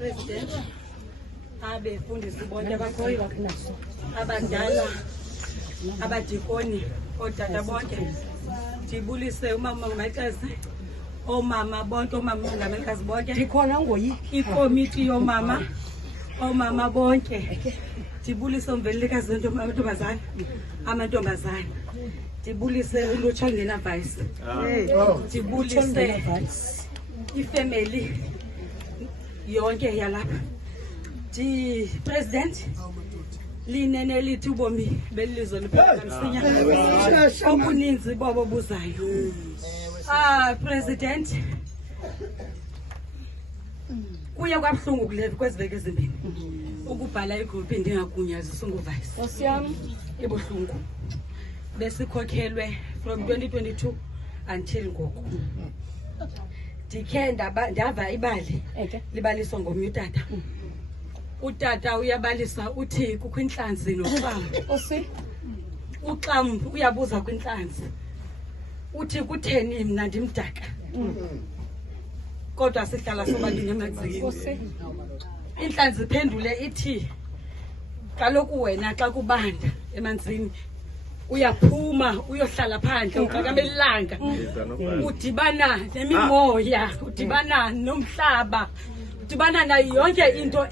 President, abefundisi bonke abakhoyo abadala, abadikoni, ootata bonke, ndibulise umama uMaxesi, oomama bonke, oomama uMongamelikazi bonke, ndikhona ngoyiki ikomiti yoomama, oomama bonke, ndibulise umvelelikazi amantombazana, ndibulise ulutsha ngena vice, ndibulise ifamily yonke yalapha. President, linene lithi ubomi belizwe liphela msinya, okuninzi bobo buzayo. President, kuye kwabuhlungu kwezi veki ezimbini ukubhala igroup ndingagunyazisa unguvice. Nkosi yami, ibuhlungu. Besikhokhelwe from 2022 until ngoku. Ndikhe ndava ibali libaliswa ngomnye utata. Utata uyabalisa uthi kukho intlanzi noxam. Uxam uyabuza kwintlanzi. Uthi kutheni mna ndimdaka. Kodwa sihlala sobabini emagzini. Intlanzi iphendule ithi kaloku wena xa kubanda emanzini uyaphuma uyohlala phandle uqakamela ilanga, udibana nemimoya, udibana nomhlaba, udibana nayo yonke into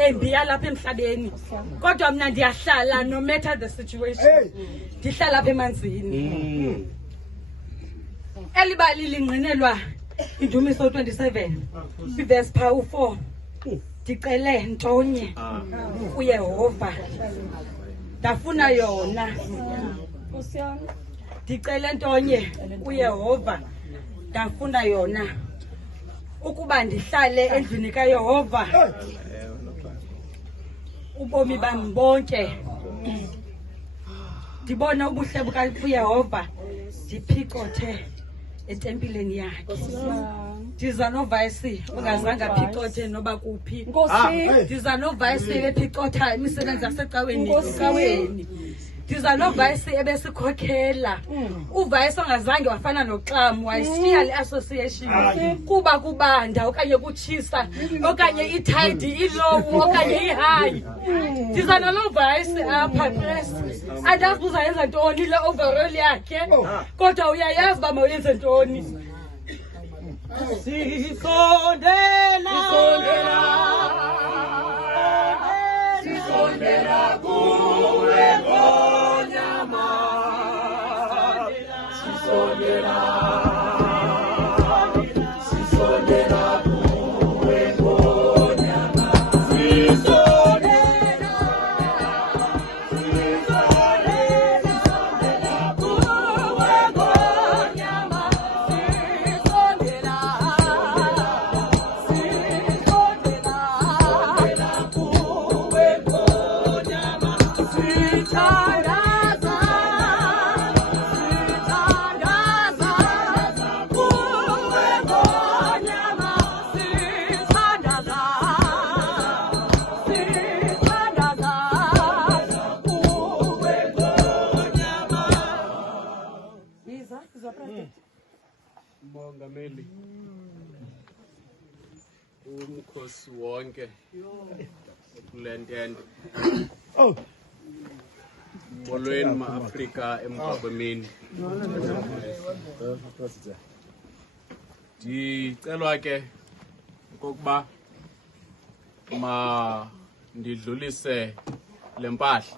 embi yalapha emhlabeni. Kodwa mna ndiyahlala no matter the situation, ndihlala apha emanzini. Elibali lingqinelwa Indumiso 27 verse 4, ndicele ntonye kuYehova ndafuna yona. Ndicele ntonye kuYehova ndafuna yona, ukuba ndihlale endlini kaYehova ubomi bam bonke, ndibona ubuhle bukaYehova, ndiphicothe etempileni yakhe. Ndiza novice ongazange aphicothe noba kuphi. Ndiza novice ebephicotha imisebenzi yasecaweni. Ndiza novice ebesikhokhela. Uvice ongazange wafana noxam, wayishiya le association kuba kubanda okanye kutshisa okanye itide ilow okanye ihigh. Ndiza nalo vice apha press, andazi uzayenza ntoni le overall yakhe, kodwa uyayazi uba mawuyenze ntoni. Sisondela kuwe ngonyama, sisondela kuwe ngonyama, sisondela kuwe ngonyama, Mongameli, umkhosi wonke kule ntente, molweni ma-Afrika emva kwemini. Ndicelwa ke okokuba ndidlulise le mpahla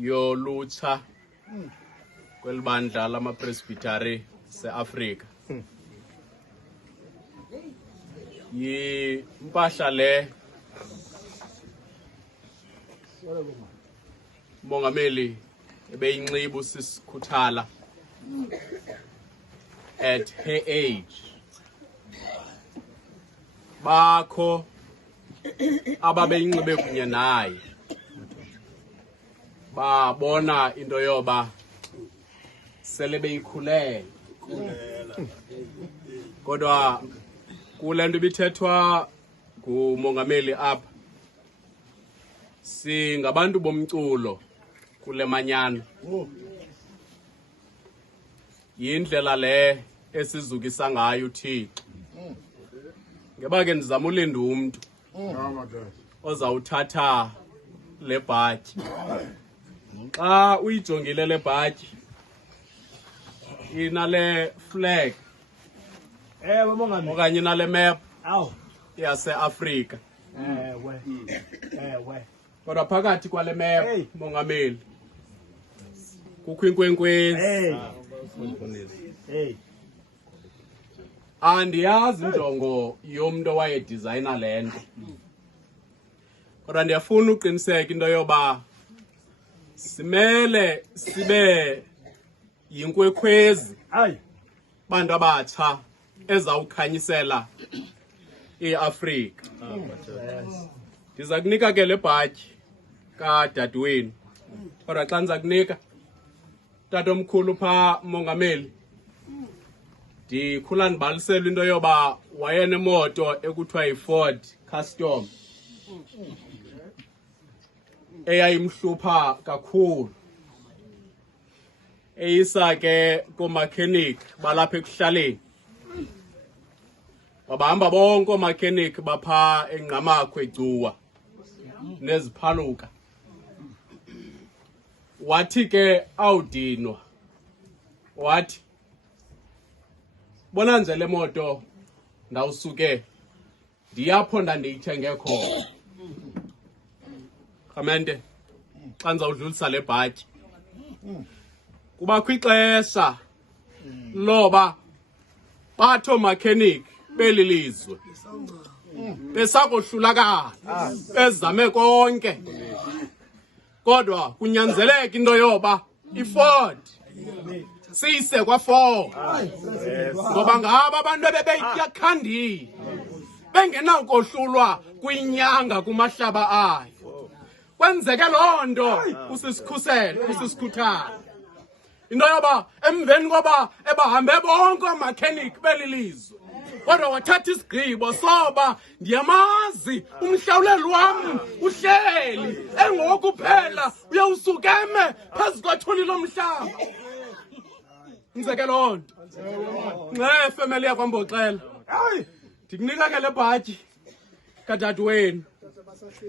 yolutsha kweli bandla lamapresbitari se-Afrika. Yimpahla le Mongameli ebeyinxiba uSisikhuthala at her age. Bakho ababeyinxibe kunye naye babona into yoba sele beyikhulele, kodwa kule nto ibithethwa ngumongameli apha, singabantu bomculo kule manyano. Yindlela le esizukisa ngayo uThixo ngeba ke ndizama ulinda umntu ozawuthatha le bhatyi. Xa uyijongile le bhatyi inale flag okanye inale map yaseAfrika. Kodwa phakathi kwale map Mongameli kukho inkwenkwezi. Andiyazi injongo yomntu owayedizayina le nto, kodwa ndiyafuna uqiniseka into yoba simele sibe yinkwekwezi bantu abatsha ezawukhanyisela iAfrika. Ndiza kunika ke le bhatyi kadadewenu, kodwa xa ndiza kunika tatomkhulu phaa Mongameli, ndikhula ndibalisela into yoba wayenemoto ekuthiwa yiFord Custom eyayimhlupha kakhulu, eyisa ke koomakhenikhi balapha ekuhlaleni. Babahamba bonke oomakhenikhi baphaa eNgqamakho, eGcuwa neziphaluka. Wathi ke awudinwa, wathi bona nje le moto ndawusuke ndiyapho ndandiyithenge khona. Khamente xa ndizawudlulisa le bhatyi kubakho ixesha loba bathi oomakhenikhi beli lizwe besakohlulakala, bezame konke, kodwa kunyanzeleka into yoba iFord siyise kwaFord, ngoba ngaba abantu ebebeyityakhandi bengenawukohlulwa kwinyanga kumahlaba ayo. Kwenzeke loo nto usisikhusele, usisikhuthala into yoba emveni koba ebahambe bonke oomakhenikhi beli lizwe, kodwa wathatha isigqibo soba ndiyamazi umhlawuleli wam uhleli engokuphela uyawusukeme phezu kwathuli lomhlaba. Kwenzeke loo nto. Nxe family yakwamboxela ndikunika ke le bhatyi kadadewenu,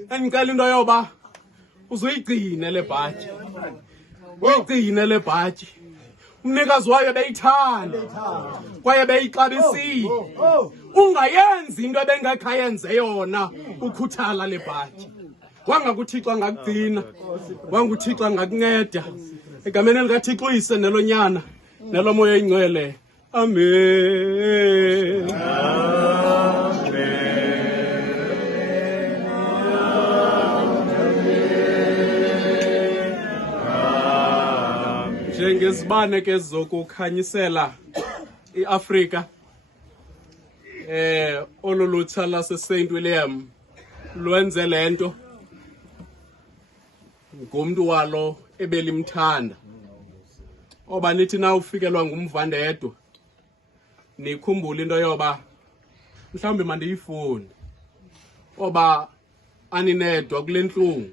endicela into yoba uzuyigcine le bhatyi, uyigcine le bhatyi. Umnikazi wayo beyithanda kwaye beyixabisile. Ungayenzi into ebengekho ayenze yona ukhuthala le bhatyi. Wanga kuThixo angakugcina, wanga uThixo angakunceda. Egameni likaThixo uyise nelonyana nelomoya oyingcwele. Amen. Njengezibane ke zokukhanyisela iAfrika, olulutsha lase St William lwenze lento ngumntu walo ebelimthanda. Oba nithi na ufikelwa ngumvandedwa nikhumbule into yoba mhlawumbi mandiyifune oba aninedwa kule ntlungu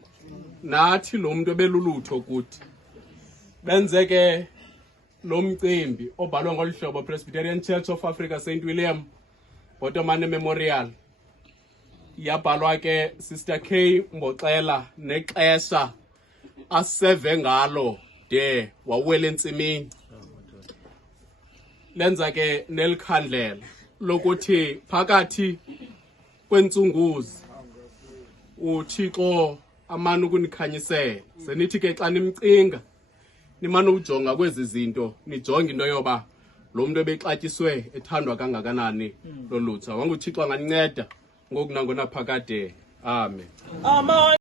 nathi lo muntu ebelulutho kuthi. Benze ke lo mcimbi obhalwe ngolu hlobo, Presbyterian Church of Africa St William Botomane Memorial. Yabhalwa ke Sister K Mboxela nexesha aseve ngalo de wawela entsimini. Lenza ke nelikhandlela lokuthi phakathi kwentsunguzi uThixo amana ukunikhanyisela. Senithi ke xa nimcinga nimane ujonga kwezi zinto, nijonge into yoba lo muntu ebexatyiswe ethandwa kangakanani lolutsha. Wangu uThixo anganinceda ngoku nangona phakade. Amen.